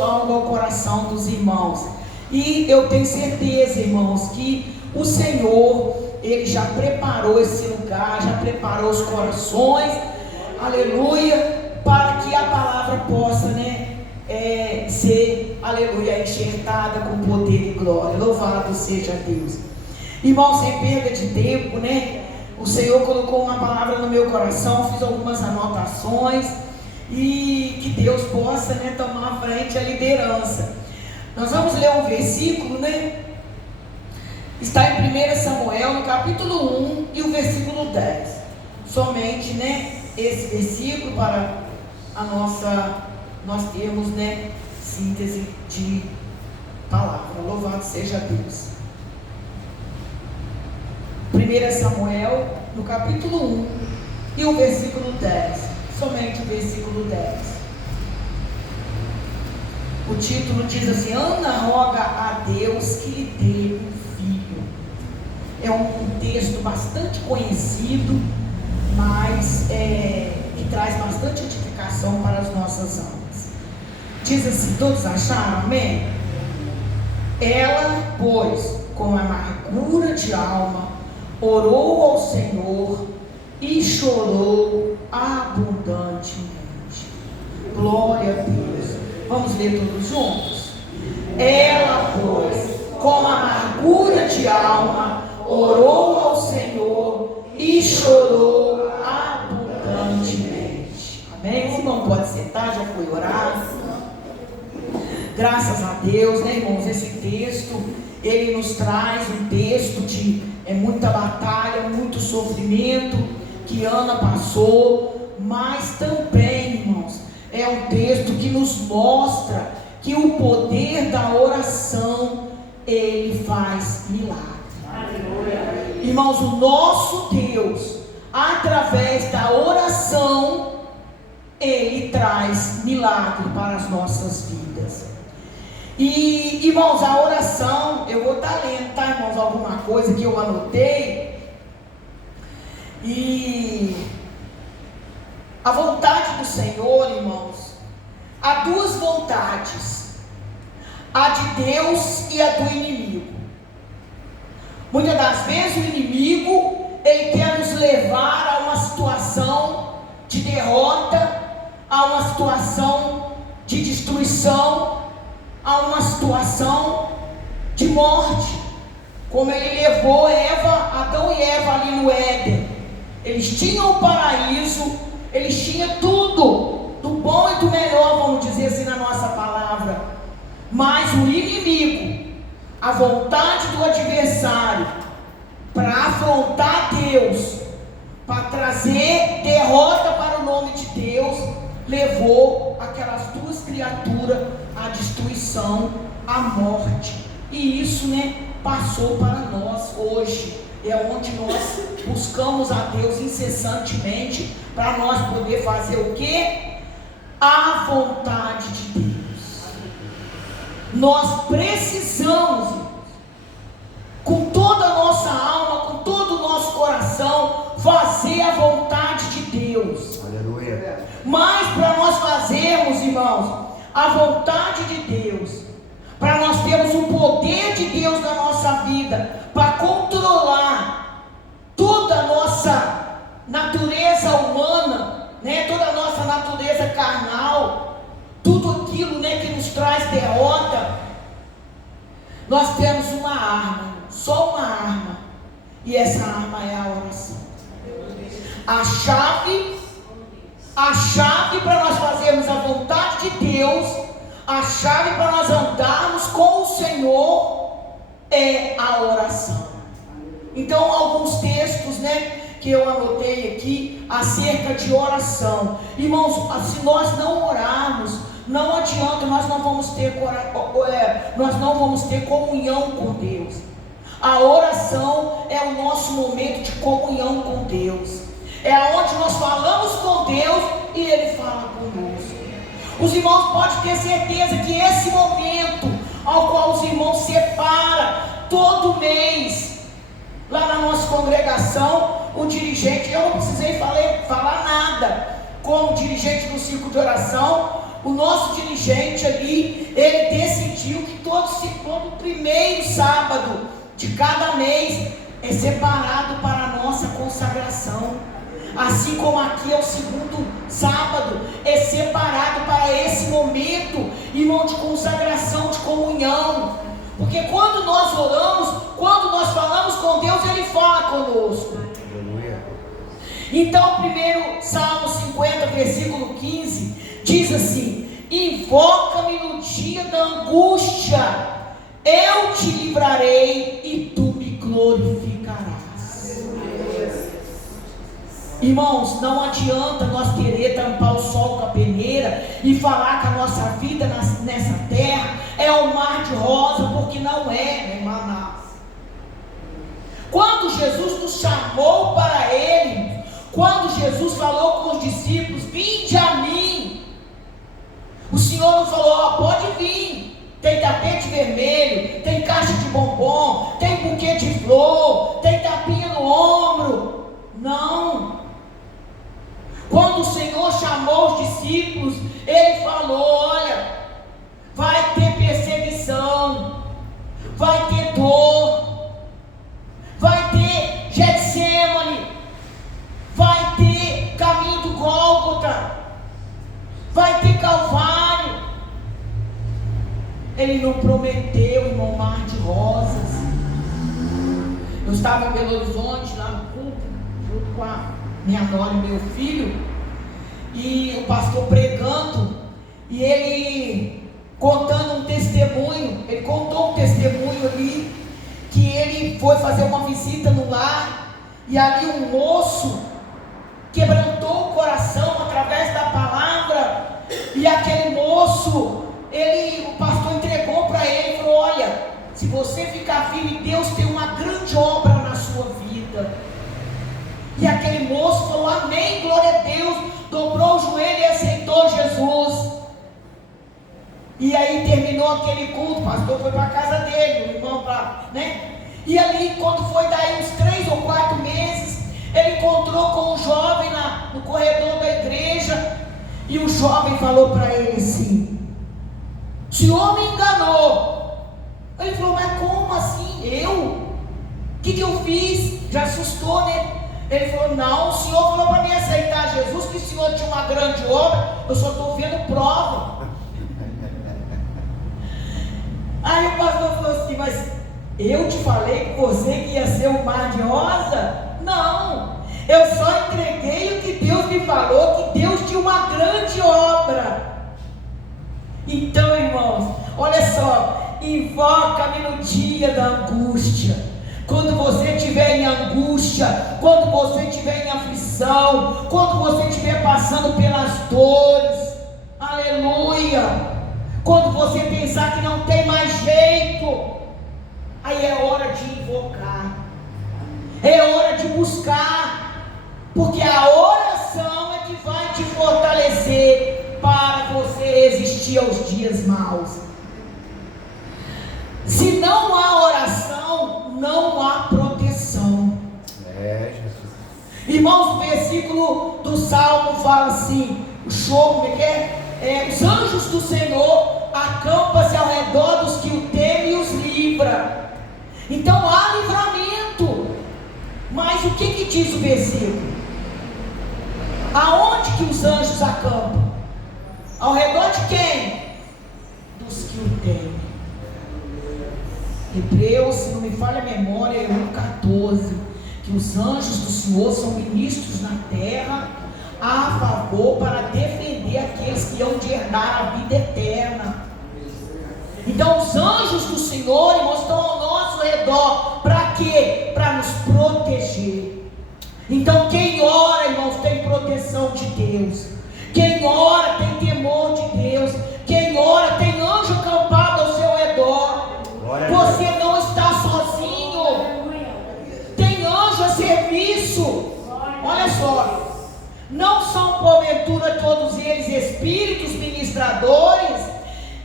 falando algo ao coração dos irmãos. E eu tenho certeza, irmãos, que o Senhor, Ele já preparou esse lugar, já preparou os corações, aleluia, para que a palavra possa, ser, aleluia, enxertada com poder e glória. Louvado seja Deus. Irmãos, sem perda de tempo, o Senhor colocou uma palavra no meu coração, fiz algumas anotações, e que Deus possa, tomar à frente a liderança. Nós vamos ler um versículo, está em 1 Samuel, no capítulo 1 e o versículo 10. Somente, esse versículo para nós termos, síntese de palavra. Louvado seja Deus. 1 Samuel, no capítulo 1 e o versículo 10. Somente o versículo 10. O título diz assim: Ana roga a Deus que lhe dê um filho. É um texto bastante conhecido, mas que traz bastante edificação para as nossas almas. Diz assim, todos acharam? Amém? Ela, pois, com amargura de alma, orou ao Senhor e chorou abundantemente. Glória a Deus. Vamos ler todos juntos? Ela, pois, com amargura de alma, orou ao Senhor e chorou abundantemente. Amém? O irmão pode sentar, já foi orar. Graças a Deus, irmãos, esse texto, ele nos traz um texto de muita batalha, muito sofrimento que Ana passou, mas também, irmãos, é um texto que nos mostra que o poder da oração, ele faz milagre. Aleluia. Irmãos, o nosso Deus, através da oração, ele traz milagre para as nossas vidas. E, irmãos, a oração, eu vou estar lendo, tá, irmãos, alguma coisa que eu anotei. E a vontade do Senhor, irmãos, há duas vontades: a de Deus e a do inimigo. Muitas das vezes o inimigo, ele quer nos levar a uma situação de derrota, a uma situação de destruição, a uma situação de morte, como ele levou Adão e Eva ali no Éden. Eles tinham o paraíso, eles tinham tudo, do bom e do melhor, vamos dizer assim na nossa palavra. Mas o inimigo, a vontade do adversário, para afrontar Deus, para trazer derrota para o nome de Deus, levou aquelas duas criaturas à destruição, à morte. E isso, passou para nós hoje. É onde nós buscamos a Deus incessantemente, para nós poder fazer o quê? A vontade de Deus. Nós precisamos, com toda a nossa alma, com todo o nosso coração, fazer a vontade de Deus. Aleluia. Mas para nós fazermos, irmãos, a vontade de Deus, para nós termos o poder de Deus na nossa vida, para controlar toda a nossa natureza humana, toda a nossa natureza carnal, tudo aquilo, que nos traz derrota, nós temos uma arma, só uma arma, e essa arma é a oração. A chave para nós fazermos a vontade de Deus, a chave para nós andarmos com o Senhor é a oração. Então, alguns textos, que eu anotei aqui acerca de oração. Irmãos, se nós não orarmos, não adianta, nós não vamos ter comunhão com Deus. A oração é o nosso momento de comunhão com Deus. É onde nós falamos com Deus e Ele fala conosco. Os irmãos podem ter certeza que esse momento ao qual os irmãos separam todo mês, lá na nossa congregação, o dirigente, eu não precisei falar nada como dirigente do círculo de oração, o nosso dirigente ali, ele decidiu que todo primeiro sábado de cada mês é separado para a nossa consagração. Assim como aqui é o segundo sábado, é separado para esse momento, irmão, de consagração, de comunhão. Porque quando nós oramos, quando nós falamos com Deus, Ele fala conosco. Então, primeiro Salmo 50, versículo 15, diz assim: invoca-me no dia da angústia, eu te livrarei e tu me glorificarás. Irmãos, não adianta nós querer tampar o sol com a peneira e falar que a nossa vida nessa terra é um mar de rosa, porque não é, em Manaus. Quando Jesus nos chamou para Ele, quando Jesus falou com os discípulos: vinde a mim, o Senhor não falou: ó, pode vir, tem tapete vermelho, tem caixa de bombom, tem buquê de flor, tem tapinha no ombro. Não. Quando o Senhor chamou os discípulos, Ele falou: olha, vai ter perseguição, vai ter dor, vai ter Getsemane, vai ter caminho do Gólgota, vai ter Calvário. Ele não prometeu, irmão, mar de rosas. Eu estava em Belo Horizonte, lá no culto, junto com a minha nora e meu filho, e o pastor pregando, e ele contando um testemunho. Ele contou um testemunho ali, que ele foi fazer uma visita no lar, e ali um moço quebrantou o coração através da palavra, e aquele moço, o pastor entregou para ele e falou: olha, se você ficar firme, Deus tem uma grande obra na sua vida. E aquele moço falou: amém, glória a Deus, dobrou o joelho e aceitou Jesus. E aí terminou aquele culto, o pastor foi para a casa dele, o irmão né? E ali, quando foi daí uns 3 ou 4 meses, ele encontrou com um jovem no corredor da igreja, e o jovem falou para ele assim: o senhor me enganou. Ele falou: mas como assim? Eu? O que eu fiz? Já assustou, né? Ele falou: não, o senhor falou para mim aceitar Jesus, que o senhor tinha uma grande obra, eu só estou vendo prova. Aí o pastor falou assim: mas eu te falei que você que ia ser um mar de rosa? Não, eu só entreguei o que Deus me falou, que Deus tinha uma grande obra. Então, irmãos, olha só, invoca-me no dia da angústia. Quando você estiver em angústia, quando você estiver em aflição, quando você estiver passando pelas dores, aleluia, quando você pensar que não tem mais jeito, aí é hora de invocar, é hora de buscar, porque a oração é que vai te fortalecer para você resistir aos dias maus. Se não há oração, não há proteção. Jesus. Irmãos, o versículo do Salmo fala assim: os anjos do Senhor acampam-se ao redor dos que o temem e os livra. Então há livramento. Mas o que diz o versículo? Aonde que os anjos acampam? Ao redor de quem? Dos que o temem. Hebreus, se não me falha a memória, é 1,14, que os anjos do Senhor são ministros na terra a favor para defender aqueles que hão de herdar a vida eterna. Então os anjos do Senhor, irmãos, estão ao nosso redor. Para quê? Para nos proteger. Então quem ora, irmãos, tem proteção de Deus. Quem ora tem temor de Deus. Quem ora tem anjo acampado ao seu redor. Você não está sozinho. Tem anjo a serviço. Olha só, não são porventura todos eles espíritos ministradores,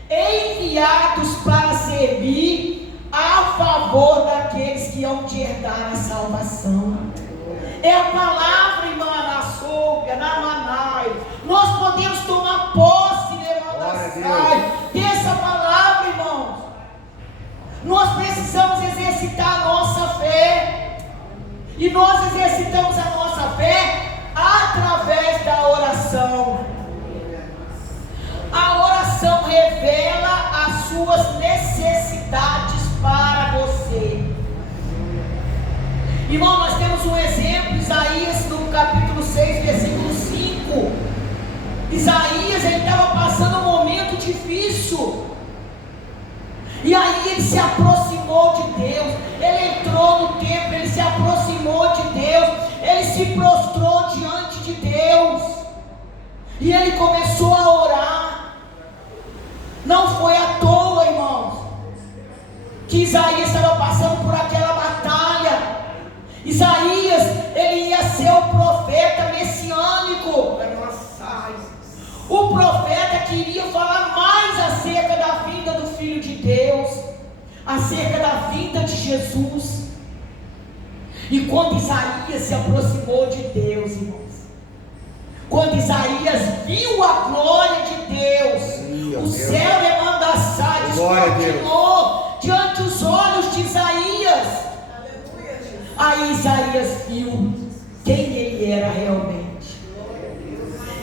enviados para servir a favor daqueles que hão de herdar a salvação. É a palavra, irmã, na Manai. Nós podemos tomar posse, irmão, exercitar a nossa fé. E nós exercitamos a nossa fé através da oração. A oração revela as suas necessidades para você. Irmão, nós temos um exemplo, Isaías no capítulo 6, versículo 5. Isaías, ele estava passando um momento difícil. E aí ele se aproximou de Deus. Ele entrou no templo, ele se aproximou de Deus. Ele se prostrou diante de Deus. E ele começou a orar. Não foi à toa, irmãos, que Isaías estava passando por aquela batalha. Isaías, ele ia ser o profeta messiânico. O profeta queria falar mais acerca da vinda do Filho de Deus, acerca da vinda de Jesus. E quando Isaías se aproximou de Deus, irmãos, quando Isaías viu a glória de Deus, o céu emandaçá, descortinou diante dos olhos de Isaías. Aí Isaías viu quem ele era realmente.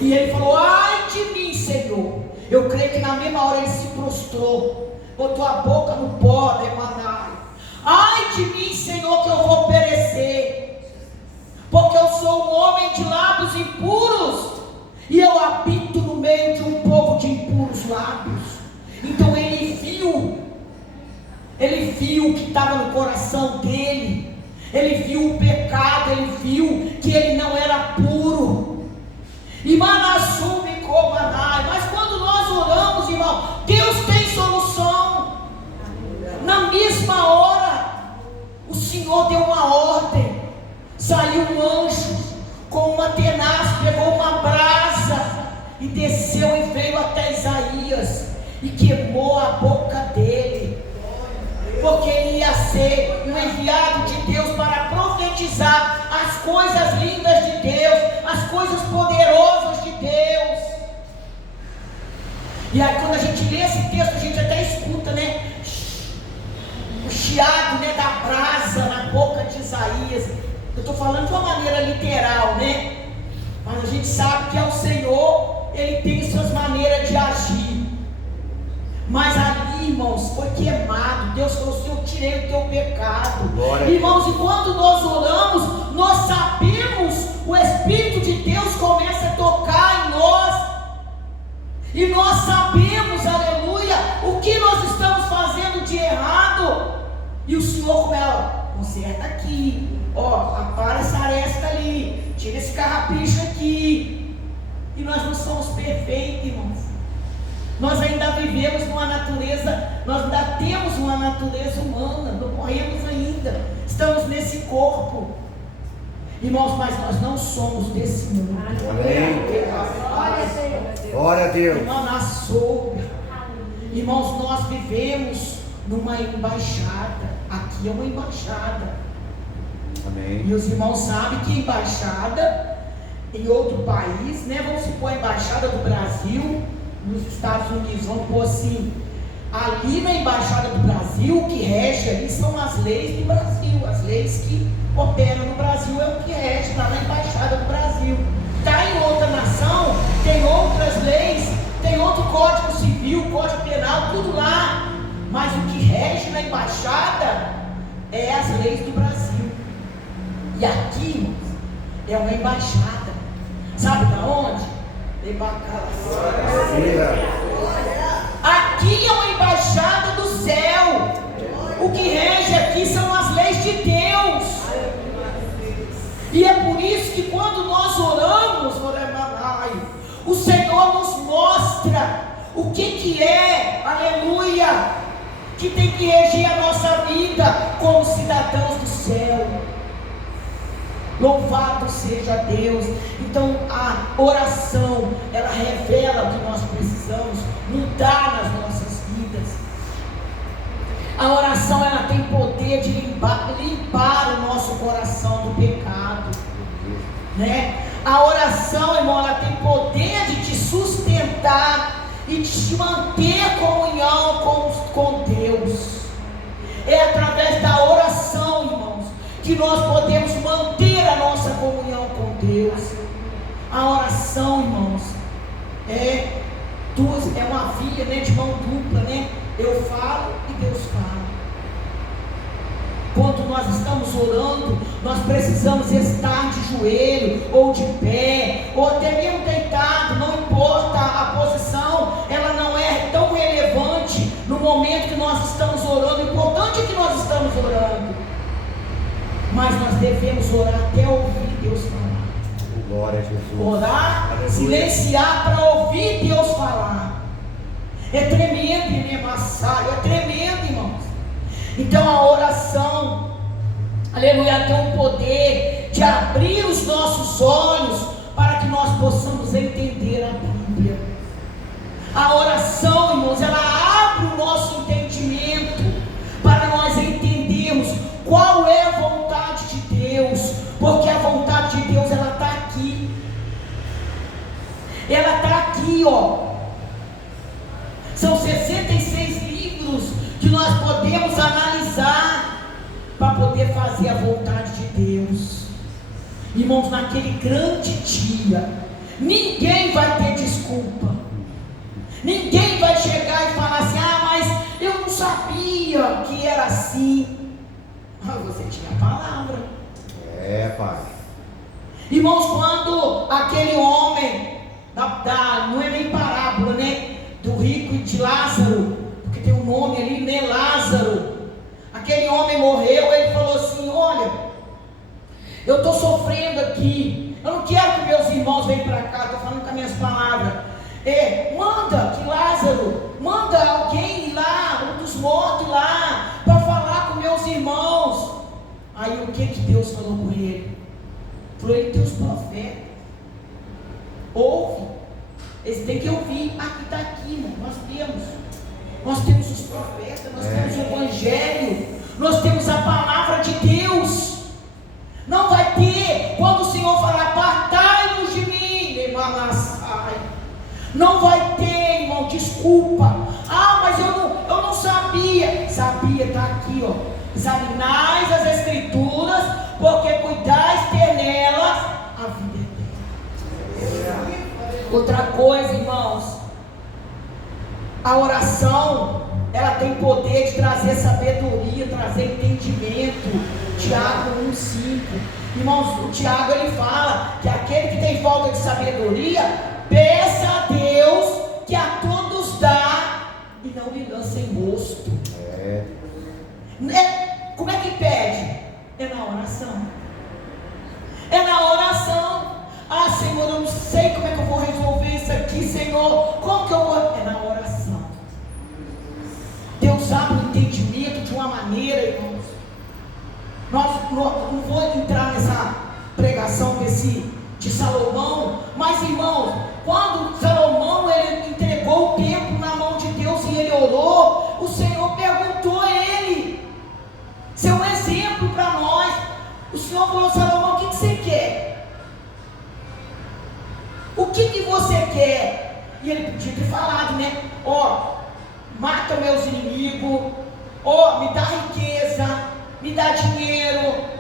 E ele falou: ai de mim, Senhor. Eu creio que na mesma hora ele se prostrou, botou a boca no pó, Emanai. Ai de mim, Senhor, que eu vou perecer, porque eu sou um homem de lábios impuros, e eu habito no meio de um povo de impuros lábios. Então ele viu o que estava no coração dele. Ele viu o pecado, ele viu que ele não era puro. E Manassume Comanai. Mas quando nós oramos, irmão, Deus tem solução. Na mesma hora, o Senhor deu uma ordem. Saiu um anjo com uma tenaz, pegou uma brasa e desceu e veio até Isaías e queimou a boca dele. Porque ele ia ser um enviado de Deus para profetizar as coisas lindas de Deus, as coisas poderosas de Deus. E aí quando a gente lê esse texto, a gente até escuta, né, o chiado, né, da brasa na boca de Isaías. Eu estou falando de uma maneira literal, né? Mas a gente sabe que é o Senhor, Ele tem suas maneiras de agir. Mas ali, irmãos, foi queimado. Deus falou assim: eu tirei o teu pecado. Irmãos, e quando nós oramos, nós sabemos, o Espírito de Deus começa a tocar em nós. E nós sabemos, aleluia, o que nós estamos fazendo de errado. E o Senhor com ela: conserta aqui, ó, apara essa aresta ali, tira esse carrapicho aqui. E nós não somos perfeitos, irmãos. Nós ainda vivemos numa natureza, nós ainda temos uma natureza humana, não morremos ainda, estamos nesse corpo, irmãos, mas nós não somos desse mundo. Amém. Glória a Deus. Irmão, na sombra, irmãos, nós vivemos numa embaixada. Aqui é uma embaixada. Amém. E os irmãos sabem que embaixada em outro país, né? Vamos supor a embaixada do Brasil nos Estados Unidos, vamos pôr assim, ali na embaixada do Brasil, o que rege ali são as leis do Brasil, as leis que operam no Brasil é o que rege, está na embaixada do Brasil. Está em outra nação, tem outras leis, tem outro código civil, código penal, tudo lá, mas o que rege na embaixada é as leis do Brasil. E aqui, irmãos, é uma embaixada, sabe da onde? Aqui é uma embaixada do céu. O que rege aqui são as leis de Deus. E é por isso que quando nós oramos, o Senhor nos mostra o que é, aleluia, que tem que reger a nossa vida como cidadãos do céu. Louvado seja Deus. Então a oração, ela revela o que nós precisamos mudar nas nossas vidas. A oração, ela tem poder de limpar o nosso coração do pecado, né? A oração, irmão, ela tem poder de te sustentar e de te manter em comunhão com Deus. É através da oração nós podemos manter a nossa comunhão com Deus. A oração, irmãos, é uma via, né, de mão dupla, né? Eu falo e Deus fala. Quando nós estamos orando, nós precisamos estar de joelho, ou de pé, ou até mesmo deitado, não importa a posição, ela não é tão relevante no momento que nós estamos orando. O importante é que nós estamos orando, mas nós devemos orar até ouvir Deus falar. Glória a Jesus. Orar, aleluia, silenciar para ouvir Deus falar. É tremendo, né, Massaio? É tremendo, irmãos. Então a oração, aleluia, tem o poder de abrir os nossos olhos para que nós possamos entender a Bíblia. A oração, irmãos, ela abre o nosso entendimento para nós entendermos qual é a vontade de Deus, porque a vontade de Deus, ela está aqui. Ela está aqui, ó. São 66 livros que nós podemos analisar para poder fazer a vontade de Deus. Irmãos, naquele grande dia, ninguém vai ter desculpa. Ninguém vai chegar e falar assim: ah, mas eu não sabia que era assim. Ah, você tinha a palavra. Pai. Irmãos, quando aquele homem, não é nem parábola, né? Do rico e de Lázaro, porque tem um nome ali, né? Lázaro. Aquele homem morreu, ele falou assim: olha, eu estou sofrendo aqui, eu não quero que meus irmãos venham para cá, estou falando com as minhas palavras. Manda que Lázaro, manda alguém lá, um dos mortos lá, para falar com meus irmãos. Aí o que Deus falou com ele? Falou: ele tem os profetas, ouve, eles têm que ouvir. Aqui está aqui, irmão, nós temos os profetas, nós temos o Evangelho, nós temos a palavra de Deus. Não vai ter, quando o Senhor falar: apartai-vos de mim, não vai ter, irmão, desculpa. Ah, mas eu não sabia. Sabia, está aqui, ó. Examinais as Escrituras, porque cuidais ter nelas a vida eterna. Outra coisa, irmãos, a oração, ela tem poder de trazer sabedoria, trazer entendimento. Tiago 1,5. Irmãos, o Tiago, ele fala que aquele que tem falta de sabedoria, peça a Deus, que a todos dá e não lhe lança em rosto. Como é que pede? É na oração. É na oração. Ah, Senhor, eu não sei como é que eu vou resolver isso aqui, Senhor. Como que eu vou? É na oração. Deus abre o entendimento de uma maneira, irmãos. Não vou entrar nessa pregação de Salomão, mas, irmãos, quando Salomão ele entregou o tempo na mão de Deus e ele orou, o Senhor perguntou a ele. Isso é um exemplo para nós. O Senhor falou: Salomão, o que você quer? O que você quer? E ele podia ter falado, né? Mata meus inimigos, me dá riqueza, me dá dinheiro.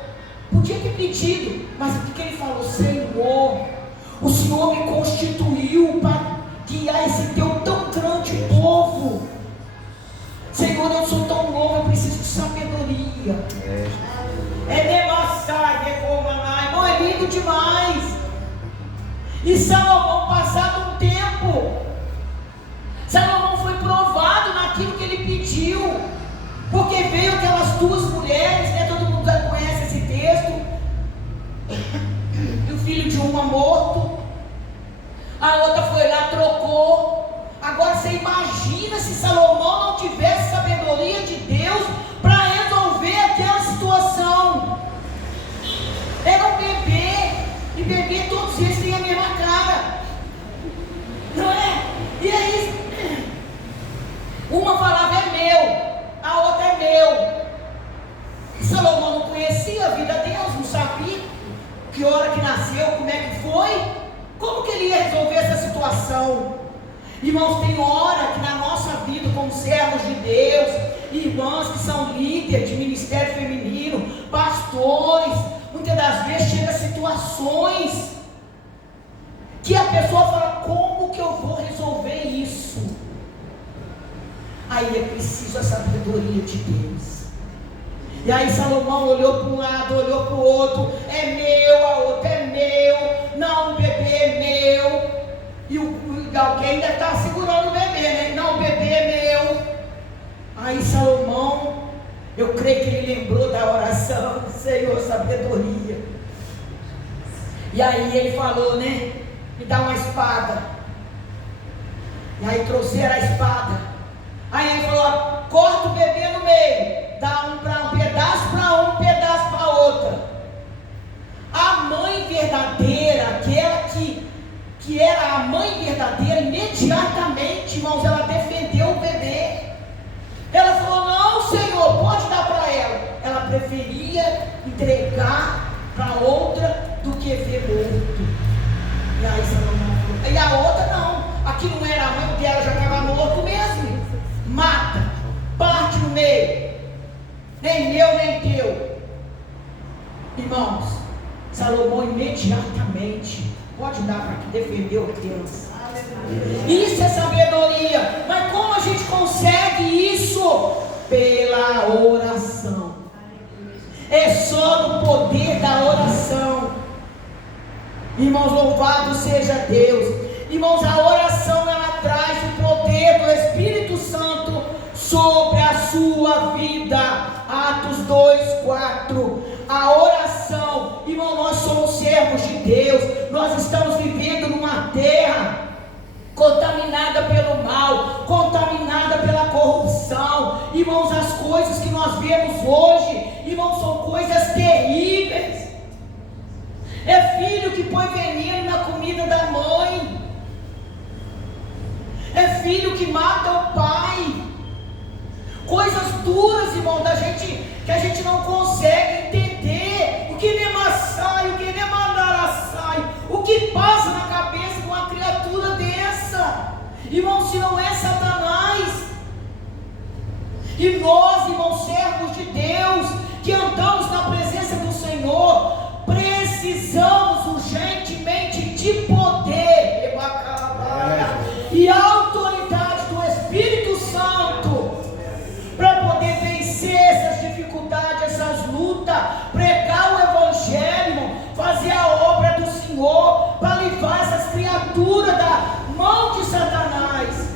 Podia ter pedido, mas o que ele falou? Senhor, o Senhor me constituiu para guiar esse teu tão grande povo. Senhor, eu sou tão novo, eu preciso de sabedoria. Irmão, é lindo demais. E Salomão, passado um tempo, Salomão foi provado naquilo que ele pediu, porque veio aquelas duas mulheres, né? Todo mundo já conhece esse texto. E o filho de uma morto, a outra foi lá, trocou. Agora você imagina se Salomão não tivesse sabedoria de Deus para resolver aquela situação. Era um bebê, e bebê todos eles têm a mesma cara, não é? E aí, uma falava: é meu, a outra é meu. Salomão não conhecia a vida de Deus, não sabia que hora que nasceu, como é que foi, como que ele ia resolver essa situação. Irmãos, tem hora que na nossa vida, como servos de Deus, irmãs que são líderes de ministério feminino, pastores, pastores, muitas das vezes chega situações que a pessoa fala: como que eu vou resolver isso? Aí é preciso a sabedoria de Deus. E aí Salomão olhou para um lado, olhou para o outro: é meu, a outra é meu, não, o bebê é meu. E alguém ainda está segurando o bebê, né? Não, o bebê é meu. Aí Salomão, eu creio que ele lembrou da oração: Senhor, sabedoria. E aí ele falou, né? Me dá uma espada. E aí trouxeram a espada. Aí ele falou: corta o bebê no meio, dá um pedaço para um pedaço para outra. A mãe verdadeira, aquela que era a mãe verdadeira, imediatamente, irmãos, ela defendeu o bebê. Ela falou: não, Senhor, pode dar para ela. Ela preferia entregar para outra do que ver morto. E aí Salomão falou: e a outra não, aqui não era a mãe, porque ela já estava morto mesmo. Mata, parte no meio, nem meu nem teu. Irmãos, Salomão imediatamente, pode dar para que defendeu a criança. Isso é sabedoria. Mas como a gente consegue isso? Pela oração. É só no poder da oração. Irmãos, louvado seja Deus. Irmãos, a oração, ela traz o poder do Espírito Santo sobre a sua vida. Atos 2:4. A oração, irmão, nós somos servos de Deus. Nós estamos vivendo numa terra contaminada pelo mal, contaminada pela corrupção. Irmãos, as coisas que nós vemos hoje, irmãos, são coisas terríveis. É filho que põe veneno na comida da mãe. É filho que mata o pai. Coisas duras, irmão, que a gente não consegue entender. O que nem maçai, o que nem mandaraçai. O que passa na cabeça de uma criatura dessa? Irmão, se não é Satanás. E nós, irmãos, servos de Deus, que andamos na presença do Senhor, precisamos urgentemente de poder e autoridade do Espírito Santo para poder vencer essas dificuldades, essas lutas, pregar o Evangelho, fazer a obra do Senhor, para livrar essas criaturas da mão de Satanás.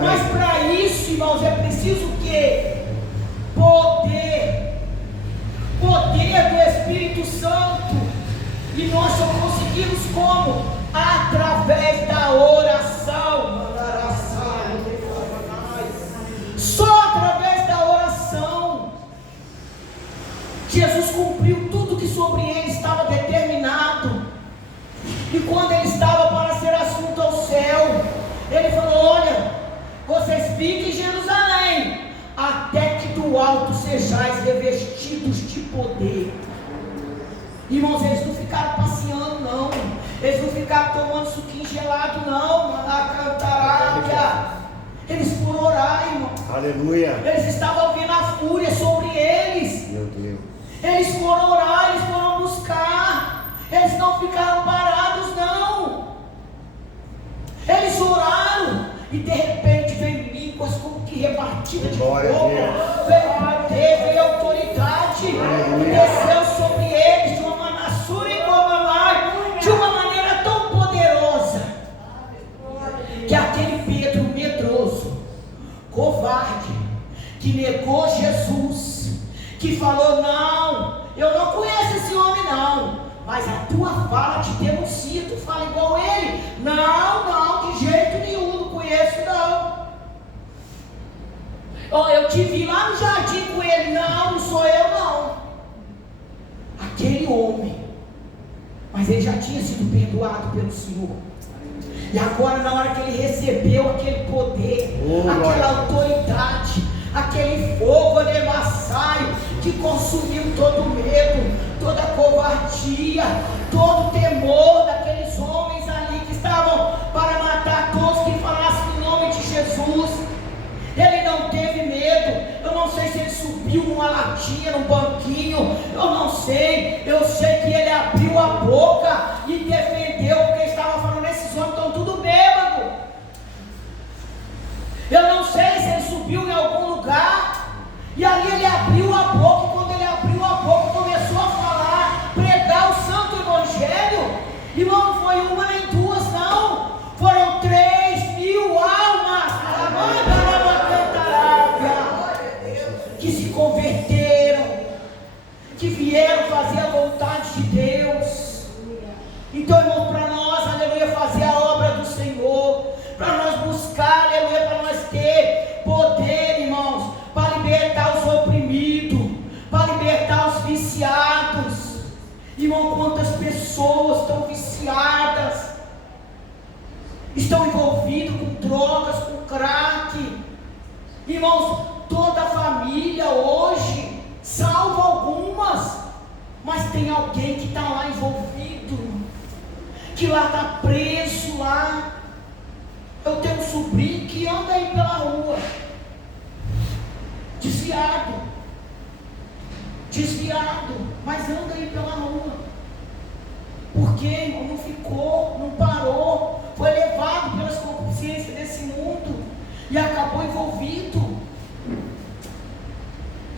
Mas para isso, irmãos, é preciso o quê? Poder do Espírito Santo. E nós só conseguimos como? Através da oração. Só através da oração. Jesus cumpriu tudo que sobre ele estava determinado. E quando ele estava para ser assunto ao céu, ele falou: olha, vocês fiquem em Jerusalém, até que do alto sejais revestidos de poder. Irmãos, eles não ficaram passeando, não. Eles não ficaram tomando suquinho gelado, não. Eles foram orar, irmão. Aleluia. Eles estavam vendo a fúria sobre eles. Meu Deus. Eles foram orar, eles foram buscar. Eles não ficaram parados, não. Eles oraram e de repente veio línguas como que repartida de fogo. Veio poder, veio autoridade. Desceu sobre eles de uma maneira tão poderosa que aquele Pedro medroso, covarde, que negou Jesus, que falou: não, eu não conheço esse homem não, mas a tua fala te denuncia, tu fala igual ele. Não, de jeito nenhum, não conheço não. Eu te vi lá no jardim com ele. Não sou eu não. Aquele homem, mas ele já tinha sido perdoado pelo Senhor. E agora, na hora que ele recebeu aquele poder, aquela autoridade, aquele fogo anemassaio que consumiu todo o medo, toda a covardia, todo o temor daqueles homens ali que estavam para matar todos que falassem o nome de Jesus. Ele não teve medo. Eu não sei se ele subiu subiu numa latinha, num banquinho, eu não sei. Eu sei que ele abriu a boca e defendeu, porque estava falando, esses homens estão tudo bêbado. Eu não sei se ele subiu em algum lugar, e ali ele abriu a boca, e quando ele abriu a boca, começou a falar, pregar o santo evangelho. Irmão, não foi uma nem duas, não, foram 3.000 almas, que se converteram, que vieram fazer a vontade de Deus. Então, irmão, para nós, aleluia, fazer a obra do Senhor, para nós buscar, aleluia, para nós ter poder, irmãos, para libertar os oprimidos, para libertar os viciados. Irmão, quantas pessoas estão viciadas, estão envolvidas com drogas, com crack. Irmãos, toda a família hoje, salvo algumas, mas tem alguém que está lá envolvido, que lá está preso lá. Eu tenho um sobrinho que anda aí pela rua, desviado, mas anda aí pela rua. Por quê, irmão? Não ficou, não parou, foi levado pelas concupiscências desse mundo e acabou envolvido.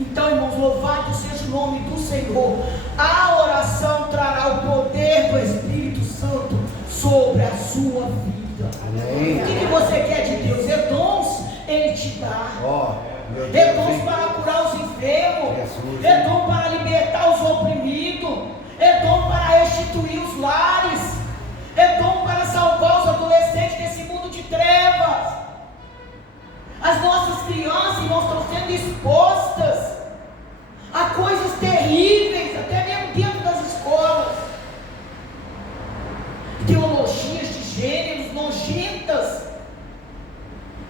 Então, irmãos, louvado seja o nome do Senhor. A oração trará o poder do Espírito Santo sobre a sua vida. Amém. O que você quer de Deus? É dons, Ele te dá. É dons para curar os enfermos, é dom para libertar os oprimidos, é dom para restituir os lares, é dom para salvar os adolescentes desse mundo de trevas. As nossas crianças, irmãos, estão sendo expostas a coisas terríveis, até mesmo dentro das escolas. Teologias de gêneros nojentas,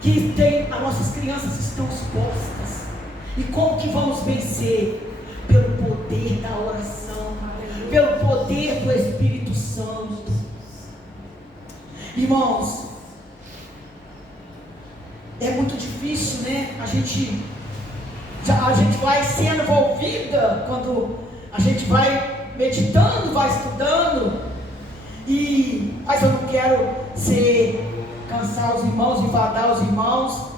que as nossas crianças estão expostas. E como que vamos vencer? Pelo poder da oração, pelo poder do Espírito Santo. Irmãos, é muito difícil, né? A gente vai sendo envolvida quando a gente vai meditando, vai estudando. Mas eu não quero cansar os irmãos, enfadar os irmãos.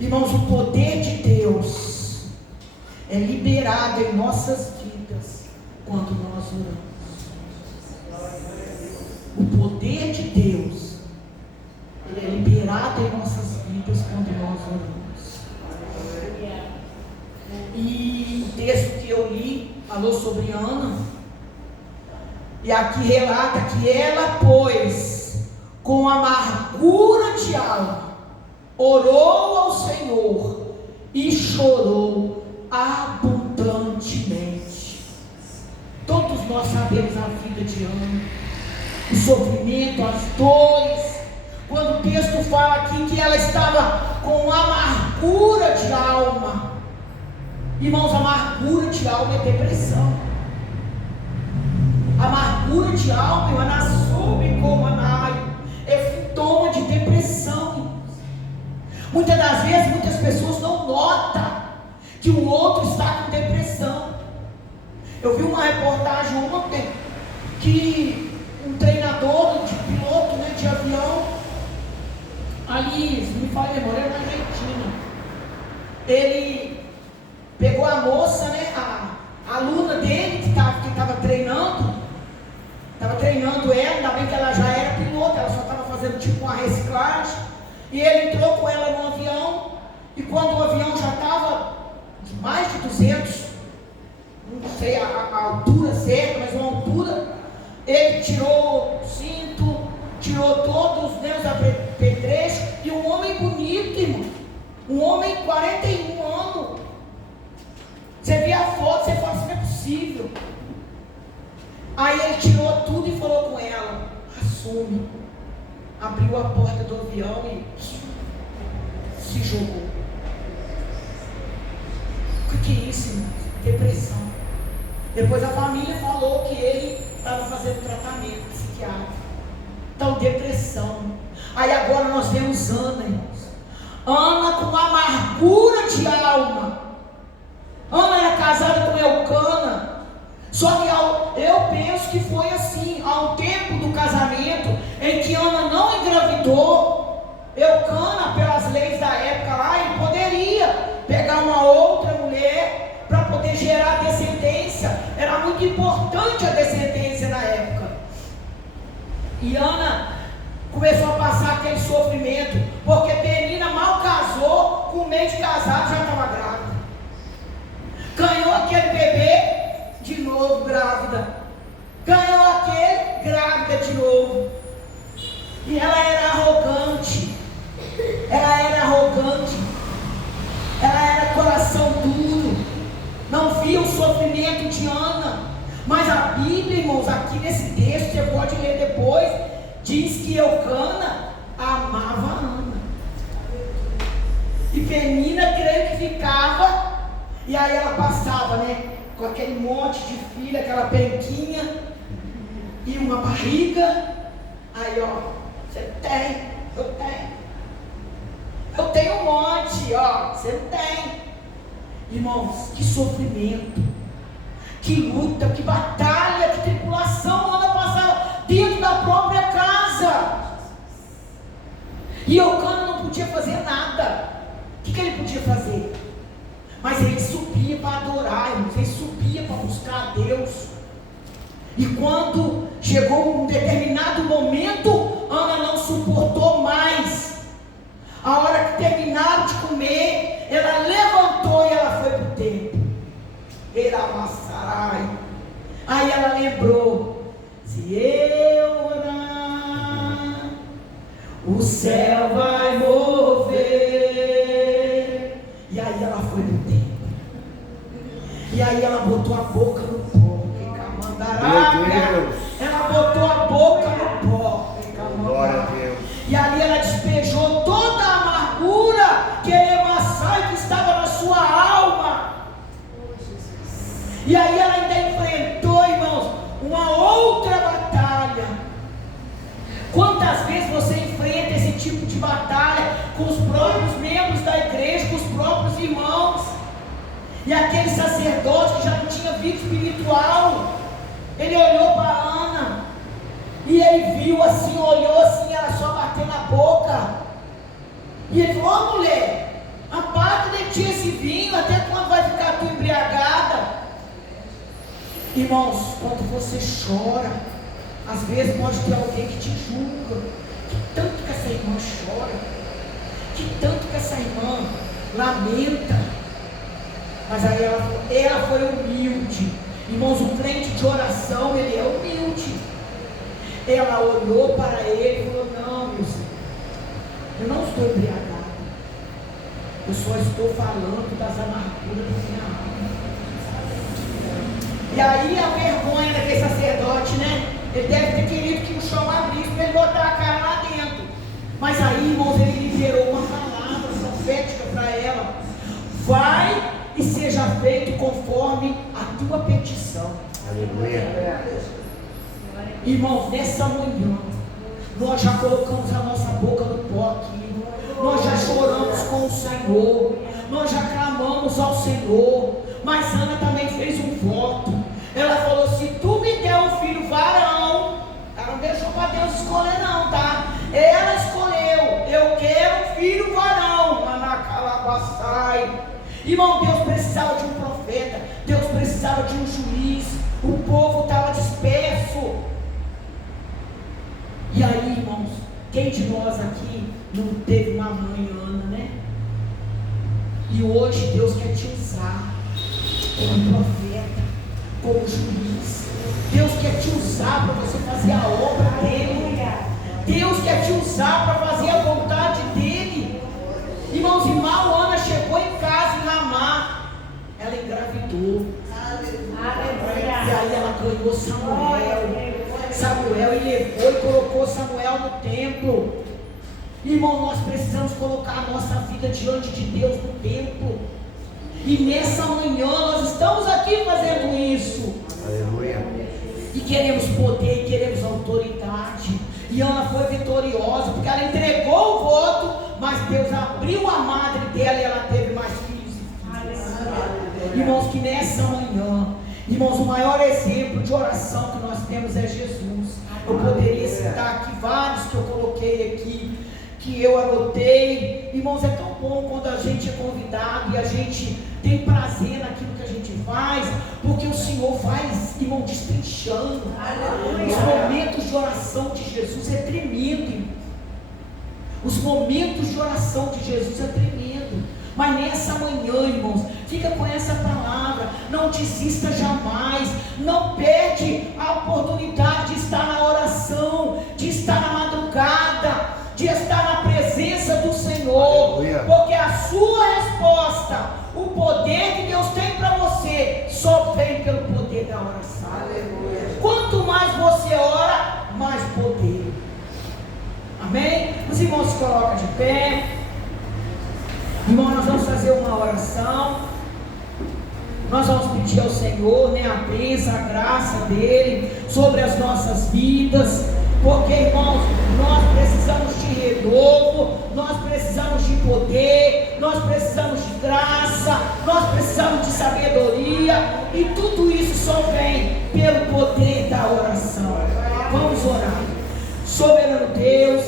Irmãos, o poder de Deus é liberado em nossas vidas quando nós oramos. O poder de Deus é liberado em nossas vidas quando nós oramos. E o texto que eu li falou sobre Ana, e aqui relata que ela, pois, com amargura de alma, orou ao Senhor e chorou abundantemente. Todos nós sabemos a vida de Ana, o sofrimento, as dores. Quando o texto fala aqui que ela estava com amargura de alma, irmãos, amargura de alma é depressão. Amargura de alma, eu nasci como anai, é sintoma de depressão. Muitas das vezes, muitas pessoas não notam que o outro está com depressão. Eu vi uma reportagem ontem que um treinador de piloto, né, de avião, ali, se me falha a memória, na Argentina, ele pegou a moça, né, a aluna dele que estava treinando ela, ainda bem que ela já era piloto, ela só estava fazendo tipo uma reciclagem, e ele entrou com ela no avião, e quando o avião já estava de mais de 200, não sei a altura certa, mas uma altura, ele tirou o cinto, tirou todos, né, os apetrechos, e um homem bonito, irmão, um homem 41 anos, você vê a foto, você fala assim, não é possível. Aí ele tirou tudo e falou com ela, assume. Abriu a porta do avião e se jogou. O que é isso, irmão? Depressão. Depois a família falou que ele estava fazendo tratamento psiquiátrico. Então, depressão. Aí agora nós vemos Ana, irmãos. Ana Ana com amargura de alma. Ana era casada com Eucana. Só que eu penso que foi assim, ao tempo do casamento, em que Ana não engravidou, Eucana, pelas leis da época lá, ele poderia pegar uma outra mulher para poder gerar descendência. Era muito importante a descendência na época. E Ana começou a passar aquele sofrimento, porque Penina mal casou, com um mês de casado já estava grávida. Ganhou aquele bebê, de novo grávida. Ganhou aquele, grávida de novo. E ela era arrogante. Ela era coração duro. Não via o sofrimento de Ana. Mas a Bíblia, irmãos, aqui nesse texto, você pode ler depois, diz que Eucana amava Ana. E Penina, creio que ficava, e aí ela passava, né? Com aquele monte de filha, aquela penquinha e uma barriga. Aí, ó, você tem, eu tenho um monte, ó, você não tem. Irmãos, que sofrimento, que luta, que batalha, que tribulação Ana passava dentro da própria casa. E Eucana não podia fazer nada. O que ele podia fazer? Mas ele subia para adorar, irmãos, ele subia para buscar a Deus. E quando chegou um determinado momento, Ana não suportou mais. A hora que terminaram de comer, ela levantou e ela foi para o templo. Aí ela lembrou: se eu orar, o céu vai mover. E aí ela foi para o templo. E aí ela botou a boca no pó. Ela botou a boca no pó. Glória a Deus. E ali ela despejou toda a amargura que estava na sua alma. E aí ela ainda enfrentou, irmãos, uma outra batalha. Quantas vezes você enfrenta esse tipo de batalha com os próprios membros da igreja, com os próprios irmãos? E aquele sacerdote que já não tinha vida espiritual, ele olhou para Ana e ele viu assim, olhou assim, ela só bateu na boca. E ele falou: ô mulher, apaga de ti esse vinho, até quando vai ficar tu embriagada? Irmãos, quando você chora, às vezes pode ter alguém que te julga. Que tanto que essa irmã chora, que tanto que essa irmã lamenta. Mas aí ela foi humilde. Irmãos, o crente de oração, ele é humilde. Ela olhou para ele e falou: não, meu Senhor, eu não estou embriagada, eu só estou falando das amarguras da minha alma. E aí a vergonha daquele sacerdote, né? Ele deve ter querido que o chão abrisse para ele botar a cara lá dentro. Mas aí, irmãos, ele liberou uma palavra profética para ela: vai e seja feito conforme a tua petição. Aleluia. Irmãos, nessa manhã, nós já colocamos a nossa boca no pó aqui. Nós já choramos com o Senhor. Nós já clamamos ao Senhor. Mas Ana também fez um voto. Ela falou: se tu me der um filho varão, ela não deixou para Deus escolher não, tá? Ela escolheu: eu quero um filho varão. Manacalabaçai. Irmão, Deus precisava de um profeta, Deus precisava de um juiz, o povo estava disperso. E aí, irmãos, quem de nós aqui não teve uma mãe Ana, né? E hoje Deus quer te usar como profeta, como juiz. Deus quer te usar para você fazer a obra dele. Deus quer te usar para fazer a vontade dele. Irmãos, e mal Ana chegou em casa em Ramá, ela engravidou. E aí ela ganhou Samuel e levou e colocou Samuel no templo. Irmão, nós precisamos colocar a nossa vida diante de Deus no templo. E nessa manhã nós estamos aqui fazendo isso. Aleluia. E queremos poder, e queremos autoridade. E Ana foi vitoriosa, porque ela entregou o voto, mas Deus abriu a madre dela e ela teve mais filhos e filhas. Irmãos, que nessa manhã, irmãos, o maior exemplo de oração que nós temos é Jesus. Eu poderia citar aqui vários que eu coloquei aqui, que eu anotei. Irmãos, é tão bom quando a gente é convidado e a gente tem prazer naquilo que a gente faz, porque o Senhor faz, irmão, destrinchando. Os momentos de oração de Jesus é tremendo, irmão. Os momentos de oração de Jesus é tremendo. Mas nessa manhã, irmãos, fica com essa palavra, não desista jamais, não perde a oportunidade de estar na oração, de estar na madrugada, de estar na presença do Senhor, porque a sua resposta, o poder que Deus tem para você, só vem pelo poder da oração. Aleluia. Quanto mais você ora, mais poder. Amém? Os irmãos se colocam de pé. Irmão, nós vamos fazer uma oração. Nós vamos pedir ao Senhor, a bênção, a graça dele sobre as nossas vidas. Porque, irmãos, nós precisamos de renovo, nós precisamos de poder, nós precisamos de graça, nós precisamos de sabedoria, e tudo isso só vem pelo poder da oração. Vamos orar. Soberano Deus,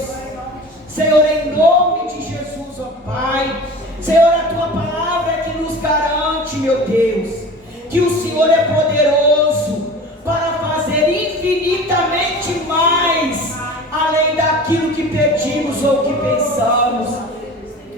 Senhor, em nome de Jesus, ó Pai, Senhor, a Tua palavra é que nos garante, meu Deus, que o Senhor é poderoso para fazer infinitamente mais, além daquilo que pedimos ou que pensamos.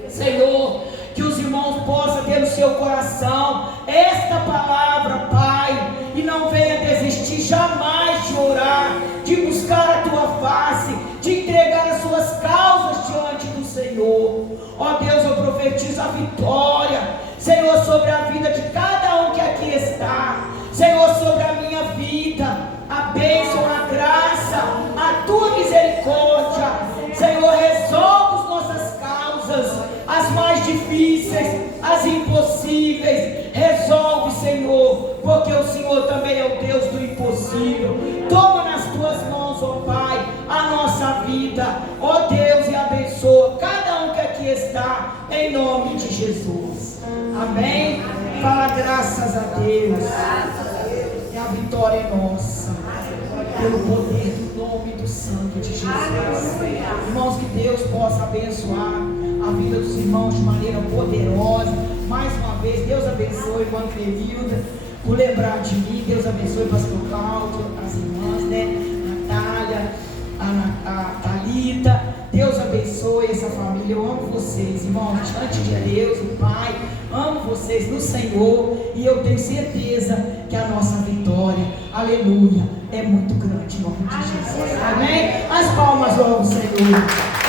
Senhor, que os irmãos possam ter no seu coração esta palavra, Pai, e não venha desistir jamais de orar, de buscar a Tua face, de entregar as suas causas diante do Senhor. Ó Deus, eu profetizo a vitória, Senhor, sobre a vida de cada um que aqui está. Senhor, sobre a minha vida, a bênção, a graça, a Tua misericórdia. Senhor, resolve as nossas causas, as mais difíceis, as impossíveis. Resolve, Senhor, porque o Senhor também é o Deus do impossível. Toma nas Tuas mãos, ó Pai, a nossa vida, ó Deus, e abençoa cada um que aqui está, em nome de Jesus. Amém? Fala graças a Deus. E a vitória é nossa, pelo poder do nome do sangue de Jesus. Irmãos, que Deus possa abençoar a vida dos irmãos de maneira poderosa. Mais uma vez, Deus abençoe a irmã Clemilda por lembrar de mim. Deus abençoe o pastor Cláudio, as irmãs, Natália, a Thalita. Deus abençoe essa família. Eu amo vocês, irmãos, diante de Deus, o Pai. Amo vocês no Senhor, e eu tenho certeza que a nossa vitória, aleluia, é muito grande em nome de Jesus. Amém? As palmas logo, Senhor.